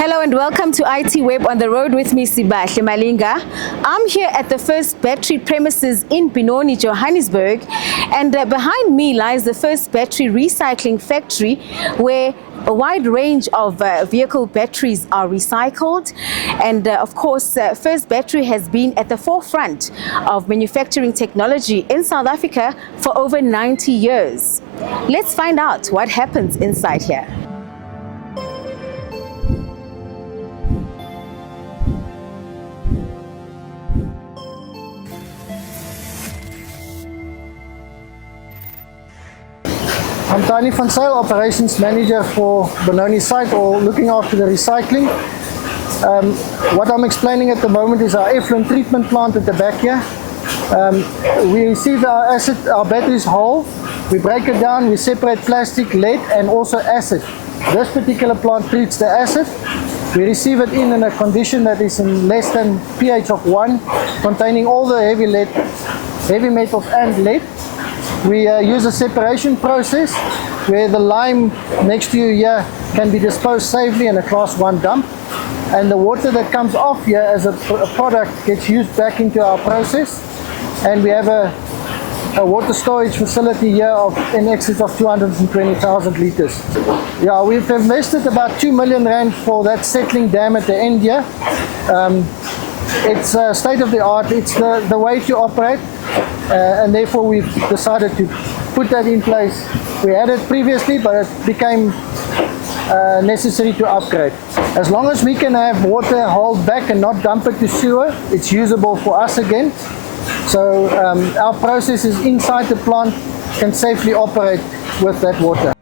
Hello and welcome to ITWeb on the road with me, Sibahle Malinga. I'm here at the First Battery premises in Benoni, Johannesburg, and behind me lies the First Battery recycling factory where a wide range of vehicle batteries are recycled. And of course, First Battery has been at the forefront of manufacturing technology in South Africa for over 90 years. Let's find out what happens inside here. I'm Tony van Zyl, Operations Manager for Benoni site, or looking after the recycling. What I'm explaining at the moment is our effluent treatment plant at the back here. We receive our batteries whole, we break it down, we separate plastic, lead and also acid. This particular plant treats the acid. We receive it in a condition that is in less than pH of 1, containing all the heavy metals and lead. We use a separation process where the lime next to you here can be disposed safely in a class 1 dump, and the water that comes off here as a product gets used back into our process, and we have a water storage facility here of in excess of 220,000 liters. Yeah, we've invested about 2 million rand for that settling dam at the end here. It's state of the art, it's the way to operate, and therefore we've decided to put that in place. We had it previously, but it became necessary to upgrade. As long as we can have water hauled back and not dump it to sewer, it's usable for us again. So our processes inside the plant can safely operate with that water.